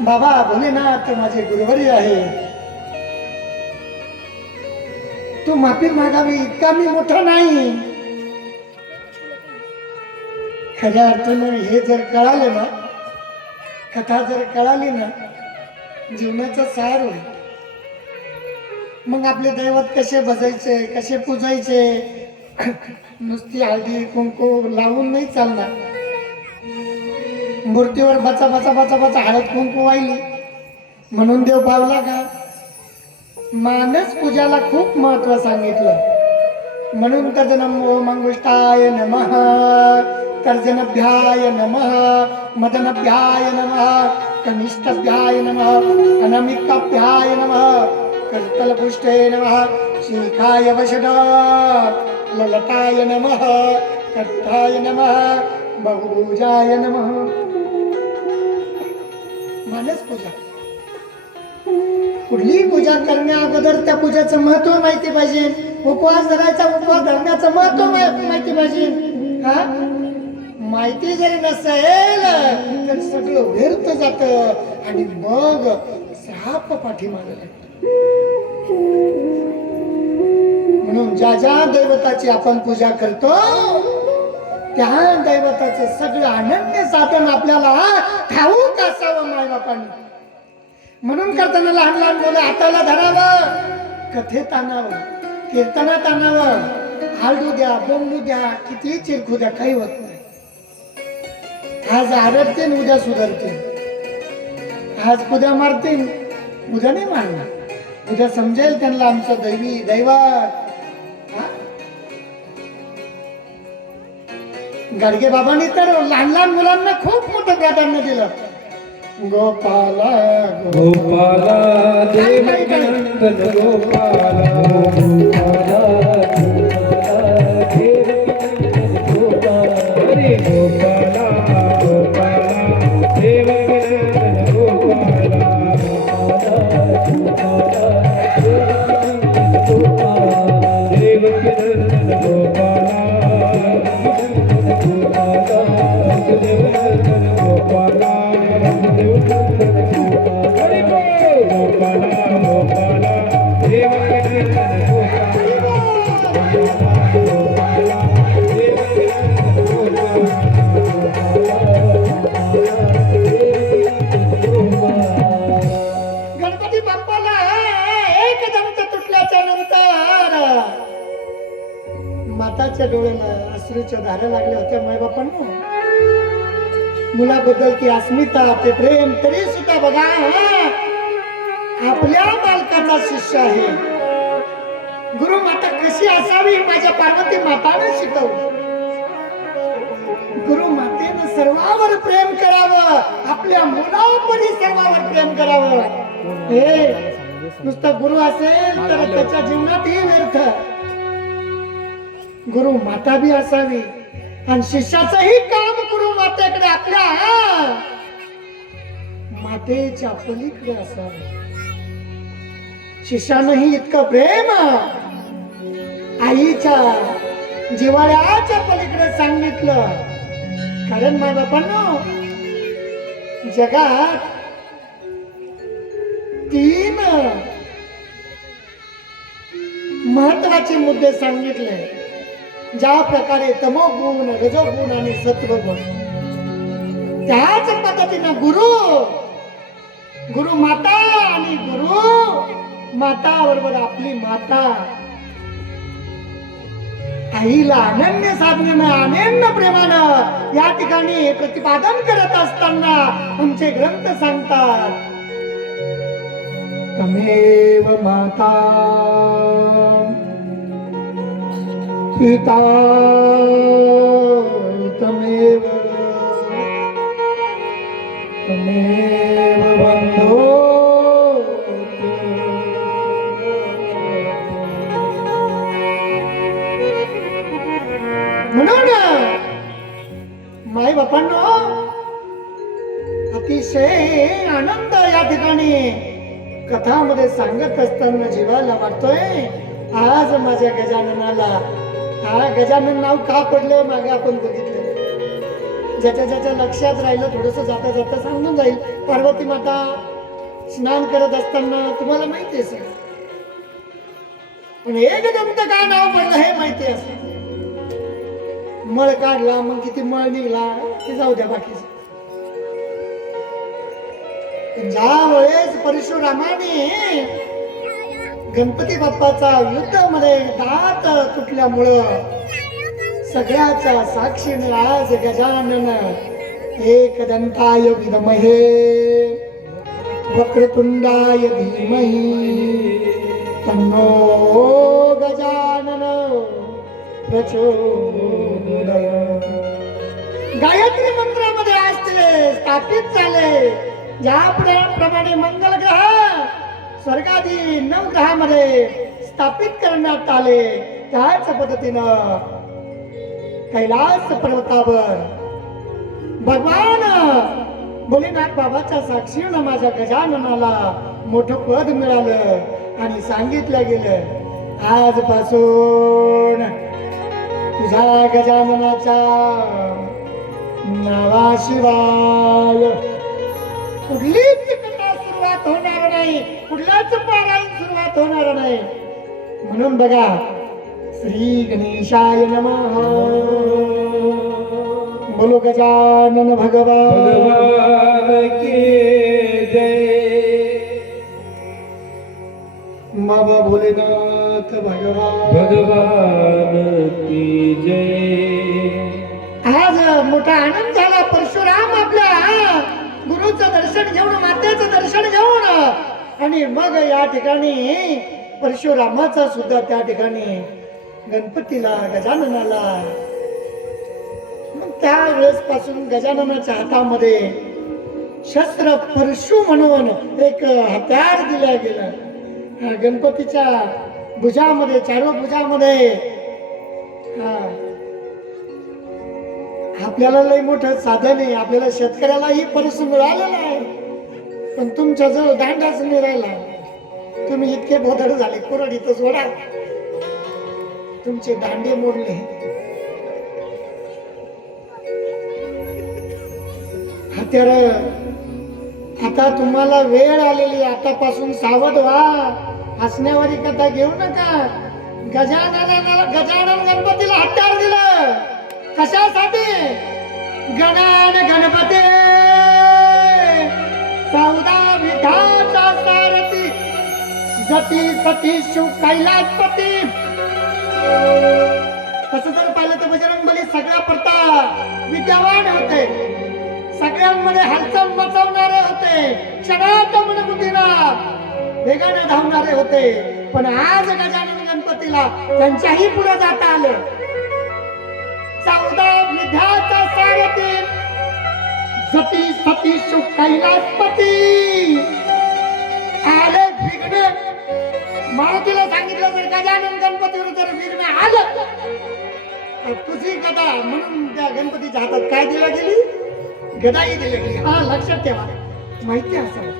बाबा भोलेनाथ माझे गुरुवर्य आहे. तू माफी मागावी इतका मी मोठा नाही. खऱ्या अर्थानं हे जर कळालं ना, कथा जर कळाली ना, जीवनाचा सार होईल. मग आपले दैवत कसे भजायचे, कसे पूजायचे, नुसती हळदी कुंकू लावून नाही चालणार. मूर्तीवर बचा बचा बचा बचा हळद कुंकू वाहिली म्हणून देव पावला का? मानस पूजाला खूप महत्व सांगितलं. म्हणून तर्जनमो मंगुष्टाय नमः, तर्जनभ्याय नमः, मदनभ्याय नमः, कनिष्ठभ्याय नमः, अनामिकाभ्याय नमः, करतलपुष्टे नमः, शिखाय वशद ललताय नमः, कट्टाय नमः, बहुभुजाय नमः. मानस पूजा. कुठलीही पूजा करण्या अगोदर त्या पूजेचं महत्व माहिती पाहिजे. उपवास धरायचा, उपवास धरण्याचं महत्व माहिती पाहिजे. हा माहिती जरी नसेल तर सगळं व्यर्थ जात आणि मग श्राप पाठीमागे लागतो. म्हणून ज्या ज्या दैवताची आपण पूजा करतो त्या दैवताचं सगळं अनन्य साधन आपल्याला ठाऊक असावं मायबापांनी. म्हणून करताना लहान लहान मुलं हाताला धरावं, कथेत आणावं, कीर्तनात आणावं. हालडू द्या, बोंबलू द्या, किती चिरखू द्या, काही होत नाही. आज आरडतील, उद्या सुधारतील. आज उद्या मारतील, उद्या नाही मारणार. उद्या समजेल त्यांना आमचं दैवी दैवत. गाडगे बाबांनी तर लहान लहान मुलांना खूप मोठं प्राधान्य दिलं. गोपाला गोपाला देवनंदन गोपाला गोपाला हरे गोपाला गोपाला देवनंदन गोपाला देवनंदन गोपाला गणपती बाप्पाला एक दंत तुटल्याच्या नंतर माताच्या डोळ्याला अश्रूच्या धारा लागल्या होत्या. मायबापांना मुलाबद्दल ती अस्मिता, ते प्रेम, तरी सुद्धा बघा आपल्या बालकाचा शिष्य आहे. गुरु माता कशी असावी माझ्या पार्वती माताने शिकवली. गुरु मातेनं सर्वांवर प्रेम करावं, आपल्या मुलापरी सर्वांवर प्रेम करावं. हे नुसतं गुरु असेल तर त्याच्या जीवनातही व्यर्थ. गुरु माता बी असावी आणि शिष्याचंही काम गुरु मातेकडे, आपल्या मातेच्या पलीकडे असावं. शिष्यानंही इतकं प्रेम आईच्या जिव्हाळ्याच्या पलीकडे सांगितलं. कारण माय बापांनो, जगात 3 महत्वाचे मुद्दे सांगितले. ज्या प्रकारे तमोगुण, रजोगुण आणि सत्वगुण, त्याच पद्धतीनं गुरु माता आणि गुरु माता बरोबर आपली माता आईला अनन्य साधनेनं, अनन्य प्रेमानं या ठिकाणी प्रतिपादन करत असताना आमचे ग्रंथ सांगतात, तमेव माता पिता तमेव बंधो. म्हणून माई बापांनो, अतिशय आनंद या ठिकाणी कथामध्ये सांगत असताना जीवाला वाटतोय, आज माझ्या गजाननाला, हा गजानन नाव का पडलं मागे आपण बघितलं. ज्याच्या ज्याच्या लक्षात राहिलं थोडस जाता जाता सांगून जाईल. पार्वती माता स्नान करत असताना तुम्हाला माहिती आहे सगळं, पण एकदंत काय नाव पडलं हे माहिती असं. मळ काढला, मग किती मळ निघला ते जाऊ द्या, बाकीचं. ज्या वेळेस परशुरामाने गणपती बाप्पाचा युद्धामध्ये दात तुटल्यामुळं सगळ्याच्या साक्षीने आज गजानन एकदंताय विद्महे वक्रतुंडाय धीमहि तन्नो गजानन प्रचोदयात्. गायत्री मंत्रामध्ये आज ते स्थापित झाले. ज्याप्रमाणे मंगल ग्रह स्वर्गादी 9 ग्रहामध्ये स्थापित करण्यात आले, त्याच पद्धतीनं कैलास पर्वतावर भगवान भोलेनाथ बाबाच्या साक्षीनं माझ्या गजाननाला मोठं पद मिळालं आणि सांगितलं गेलं, आजपासून तुझ्या गजाननाच्या नावाशिवाय कुठलीच कथा सुरुवात होणार नाही, कुठल्याच पारायण सुरुवात होणार नाही. म्हणून बघा, श्री गणेशाय नमः. बोलो गजानन भगवान की जय. बाबा भोलेनाथ भगवान की जय. आज मोठा आनंद झाला. परशुराम आपल्या गुरुचं दर्शन घेऊन, मातेचं दर्शन घेऊन, आणि मग या ठिकाणी परशुरामाचा सुद्धा त्या ठिकाणी गणपतीला गजाननाला, त्या वेळेस पासून गजाननाच्या हातामध्ये शस्त्र परशु म्हणून एक हत्यार दिलं गेलं. गणपतीच्या भुजामध्ये, चारो भुजामध्ये आपल्याला लय मोठं साधन आहे. आपल्याला शेतकऱ्यालाही परशु मिळालेला आहे, पण तुमच्या जवळ दांडाच नाही राहिला. तुम्ही इतके बोधड झाले, कोरड इथं जोडा, तुमचे दांडे मोडले. हत्यार आता तुम्हाला वेळ आलेली, आतापासून सावध व्हा. हसण्यावारी कथा घेऊ नका. गजानन गणपतीला हत्यार दिलं कशासाठी? गणान गणपती सौदा विधाचा सारथी जती सती शिव कैलासपती. तसं जर पाहिलं तर बजरंगबली सगळ्या प्रता विद्यावान होते, सगळ्यांमध्ये हलचल मचवणारे होते, क्षणात मनबुद्धीला वेगाने धावणारे होते. पण आज गजानन गणपतीला त्यांच्याही पुढे जाता आलं. 14 विद्याचा सारथी जती सती शिव कैलासपती आले विघ्न. मारुतीला सांगितलं जर गजानन गणपतीवर जर विघ्न आलं तर तुझी गदा, म्हणून त्या गणपतीच्या हातात काय दिलं गेली? गदाई दिली गेली. हा लक्षात ठेवा, माहिती असं.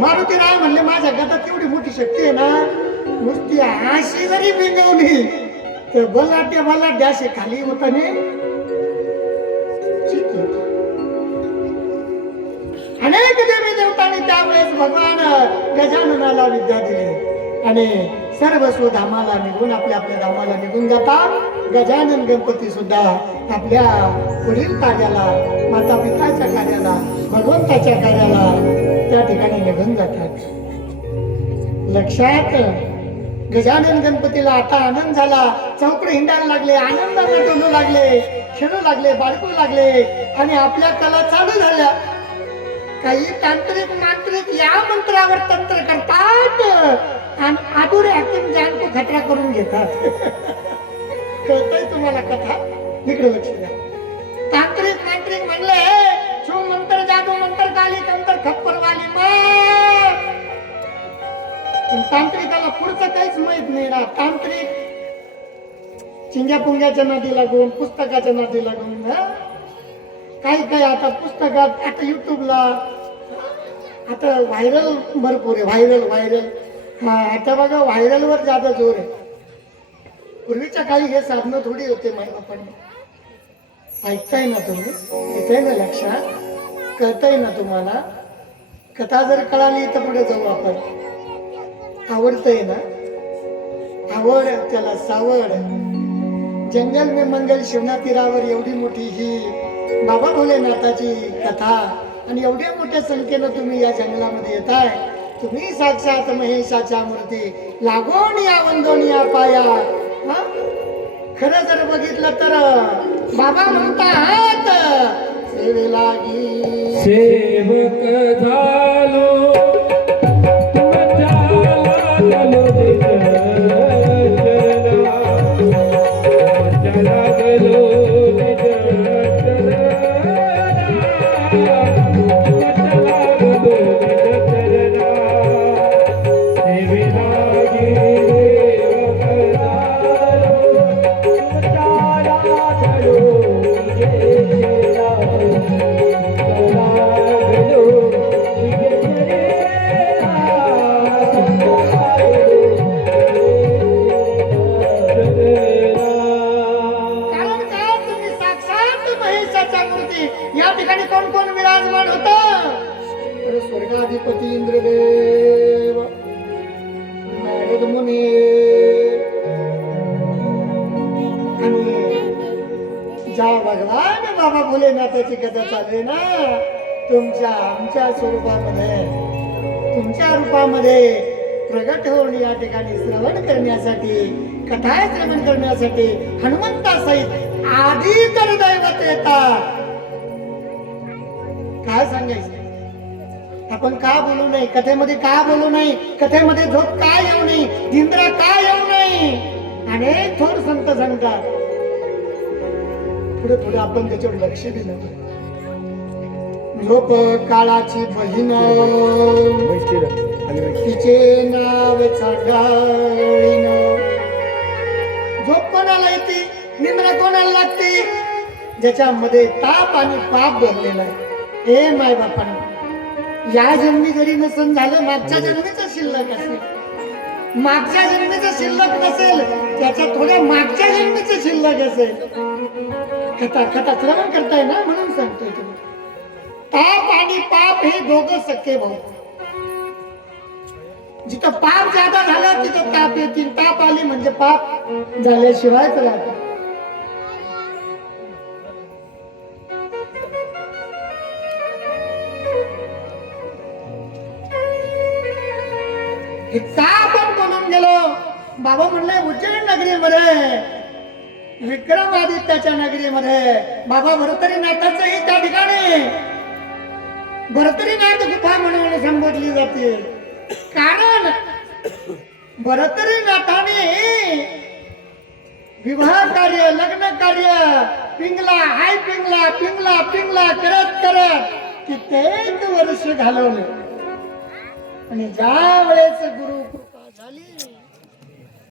मारुती राय म्हणले माझ्या गदात तेवढी मोठी शक्ती आहे ना, नुसती अशी जरी बिंगवली तर बलाढ्य असे खाली होताने अनेक देवी देवतांनी त्यावेळेस भगवान गजाननाला विद्या दिली आणि सर्व स्वधामाला निघून आपल्या धामाला निघून जातात. गजानन गणपती सुद्धा आपल्या पुढील कार्याला, माता पिताच्या कार्याला, भगवंताच्या कार्याला त्या ठिकाणी निघून जातात. लक्षात. गजानन गणपतीला आता आनंद झाला. चौकडे हिंडायला लागले, आनंदाने डोलू लागले, खेळू लागले, बाळकू लागले आणि आपल्या कला चालू झाल्या. काही तांत्रिक मांत्रिक या मंत्रावर तंत्र करतात आणि आधुरे हातून ज्ञान को खतरा करून घेतात. कळतंय तुम्हाला कथा? इकडे लक्ष द्या. तांत्रिक मांत्रिक म्हणले छो मंत्र जादू मंत्र काली तंत्र खप्पर वाली मग. तांत्रिकाला पुढचं काहीच माहित नाही ना. तांत्रिक चिंग्या पुंग्याच्या नादी लागून, पुस्तकाच्या नादी लागून, काही आता पुस्तकात, आता युट्यूबला आता व्हायरल भरपूर आहे. व्हायरल हा आता बघा, व्हायरल वर ज्यादा जोर आहे. पूर्वीच्या काळी हे साधनं थोडी होते माय बापांनी. ऐकताय ना तुम्ही? येतंय ना लक्षात? कळतंय ना तुम्हाला? कथा जर कळाली तर पुढे जाऊ आपण. आवडतंय ना? आवड त्याला सावड. जंगल में मंगल शिवना तीरावर एवढी मोठी ही बाबा भोलेनाथाची कथा आणि एवढ्या मोठ्या संख्येनं तुम्ही या जंगलामध्ये येताय. तुम्ही साक्षात महेशाच्या मूर्ती लागून या वंदोन या पाया. हा? खरं जर बघितलं तर बाबा म्हणतात सेवे लागी सेवक झालो तुमच्या लागलो निज चरणा. तुमच्या लागलो निज चरणा. तुमच्या लागलो निज चरणा. सेवे लागी सेवक झालो तुमच्या लागलो निज कारण का तुम्ही साक्षात महेशाच्या मूर्ती. या ठिकाणी कोण कोण विराजमान होत? स्वर्गाधिपती इंद्रदेव, नारद मुनी आणि ज्या भगवान बाबा भोलेनाथाची कथा चालू आहे ना, तुमच्या आमच्या स्वरूपामध्ये तुमच्या रूपामध्ये प्रगट होऊन या ठिकाणी श्रवण करण्यासाठी, कथा श्रवण करण्यासाठी हनुमंतासहित आधी तर दैवत येतात. काय सांगायचं? आपण का बोलू नये? कथेमध्ये का बोलू नये? कथेमध्ये झोप का येऊ नये? इंद्रा का येऊ नये? अनेक थोर संत सांगतात. पुढे पुढे आपण त्याच्यावर लक्ष दिलं. झोप काळाची बहीण, तिचे नाव चांडाळीन. झोप कोणाला येते? निद्रा कोणाला लागते? ज्याच्यामध्ये ताप आणि पाप भरलेला आहे. ए माय बापांनो, या जन्मी जरी नसन झालं, मागच्या जन्मीचं शिल्लक असेल. मागच्या जन्मीचं शिल्लक नसेल, त्याच्या थोड्या मागच्या जन्मीचं शिल्लक असेल. कथा कथा श्रवण करताय ना, म्हणून सांगतोय तुम्ही. ताप आणि पाप हे दोघं सख्खे भाऊ. जिथं पाप जादा झालं तिथं ताप येतील. ताप आली म्हणजे पाप झाल्याशिवायच राहत. का आपण बोलून गेलो? बाबा म्हणले उज्जैन नगरीमध्ये, विक्रमादित्याच्या नगरीमध्ये बाबा भरतरीनाथाचंही त्या ठिकाणी भरतरीनाथ गुफा म्हणून संबोधली जाते. कारण भरतरीनाथाने विवाह कार्य, लग्न कार्य पिंगला हाय पिंगला पिंगला पिंगला करत करत कित्येक वर्ष घालवले. आणि ज्या वेळेस गुरु